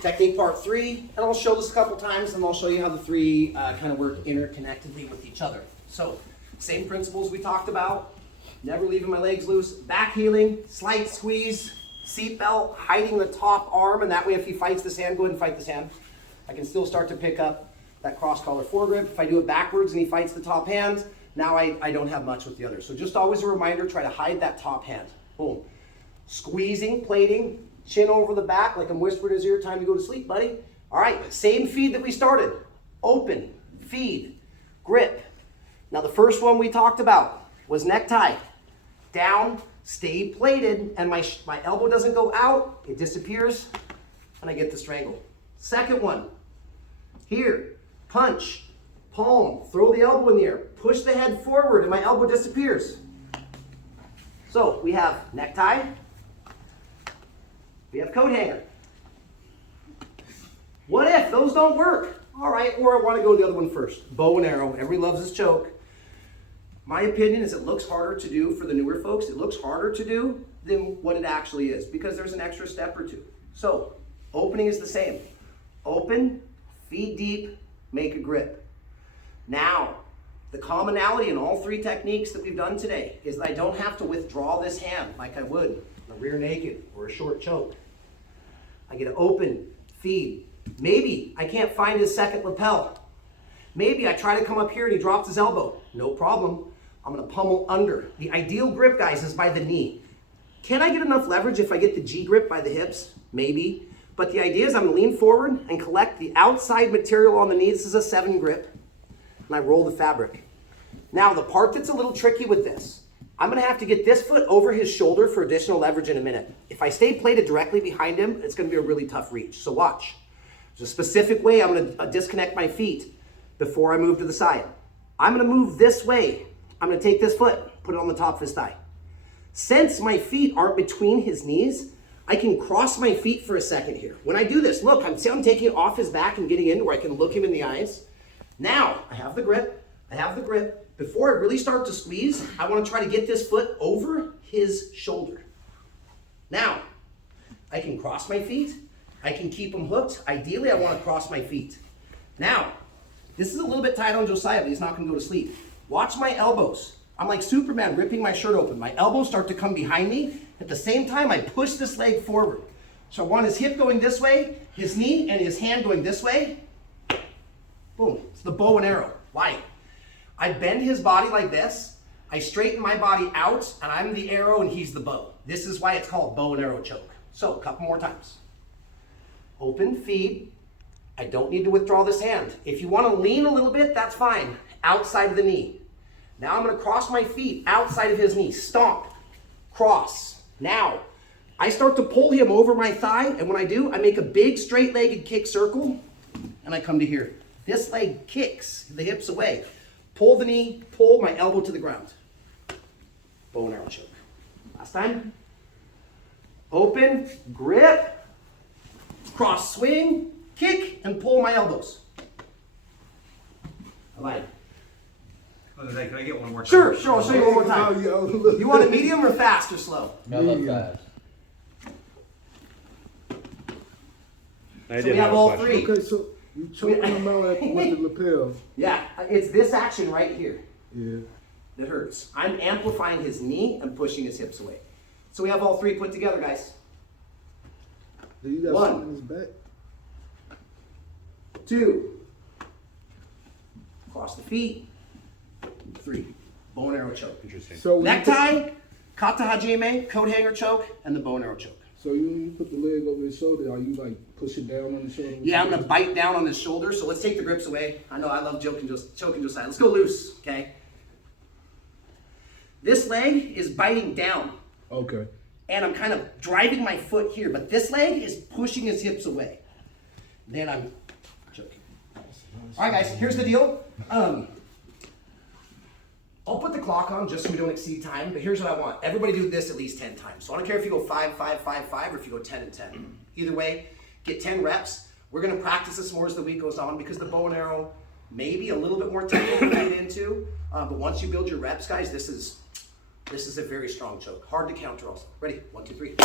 Technique part 3, and I'll show this a couple times, and I'll show you how the three kind of work interconnectedly with each other. So, same principles we talked about, never leaving my legs loose, back heeling, slight squeeze, seat belt, hiding the top arm, and that way if he fights this hand, go ahead and fight this hand. I can still start to pick up that cross collar foregrip. If I do it backwards and he fights the top hand, now I don't have much with the other. So just always a reminder, try to hide that top hand. Boom. Squeezing, plating, chin over the back like I'm whispering in his ear, time to go to sleep, buddy. All right, same feed that we started. Open, feed, grip. Now the first one we talked about was necktie. Down, stay plated, and my elbow doesn't go out, it disappears, and I get the strangle. Second one, here, punch, palm, throw the elbow in the air, push the head forward, and my elbow disappears. So we have necktie, we have coat hanger. What if those don't work? All right, or I want to go the other one first. Bow and arrow, everybody loves this choke. My opinion is it looks harder to do for the newer folks. It looks harder to do than what it actually is because there's an extra step or two. So, opening is the same. Open, feed deep, make a grip. Now, the commonality in all three techniques that we've done today is that I don't have to withdraw this hand like I would in a rear naked or a short choke. I get to open, feed. Maybe I can't find his second lapel. Maybe I try to come up here and he drops his elbow. No problem. I'm going to pummel under. The ideal grip, guys, is by the knee. Can I get enough leverage if I get the G grip by the hips? Maybe. But the idea is I'm going to lean forward and collect the outside material on the knee. This is a 7 grip. And I roll the fabric. Now, the part that's a little tricky with this, I'm going to have to get this foot over his shoulder for additional leverage in a minute. If I stay plated directly behind him, it's going to be a really tough reach. So watch. There's a specific way I'm going to disconnect my feet before I move to the side. I'm going to move this way. I'm going to take this foot, put it on the top of his thigh. Since my feet aren't between his knees, I can cross my feet for a second here. When I do this, look, I'm taking it off his back and getting into where I can look him in the eyes. Now, I have the grip. I have the grip. Before I really start to squeeze, I want to try to get this foot over his shoulder. Now, I can cross my feet. I can keep them hooked. Ideally, I want to cross my feet. Now, this is a little bit tight on Josiah, but he's not going to go to sleep. Watch my elbows. I'm like Superman ripping my shirt open. My elbows start to come behind me. At the same time, I push this leg forward. So I want his hip going this way, his knee and his hand going this way. Boom. It's the bow and arrow. Why? I bend his body like this. I straighten my body out, and I'm the arrow and he's the bow. This is why it's called bow and arrow choke. So a couple more times. Open, feed. I don't need to withdraw this hand. If you want to lean a little bit, that's fine. Outside of the knee. Now I'm going to cross my feet outside of his knee. Stomp. Cross. Now, I start to pull him over my thigh, and when I do, I make a big straight-legged kick circle, and I come to here. This leg kicks the hips away. Pull the knee, pull my elbow to the ground. Bow and arrow choke. Last time. Open, grip, cross swing, kick, and pull my elbows. I lied. Can I get one more time? Sure, I'll show you one more time. You want it medium or fast or slow? I love fast. So we have all three. Okay, so you choking him out with the lapel. Yeah, it's this action right here Yeah. that hurts. I'm amplifying his knee and pushing his hips away. So we have all three put together, guys. Do you got One. something in his back? 2. Cross the feet. 3. Bow and arrow choke. Interesting. So when Necktie, kata hajime, coat hanger choke, and the bow and arrow choke. So you put the leg over his shoulder, are you like pushing down on the shoulder? Yeah, I'm gonna bite down on his shoulder, so let's take the grips away. I know I love choking Josiah. Let's go loose, okay? This leg is biting down. Okay. And I'm kind of driving my foot here, but this leg is pushing his hips away. Then I'm choking. All right, guys, here's the deal. I'll put the clock on just so we don't exceed time, but here's what I want. Everybody do this at least 10 times. So I don't care if you go 5, 5, 5, 5, or if you go 10 and 10. Either way, get 10 reps. We're gonna practice this more as the week goes on because the bow and arrow may be a little bit more technical to get into, but once you build your reps, guys, this is a very strong choke. Hard to counter also. Ready? 1, 2, 3.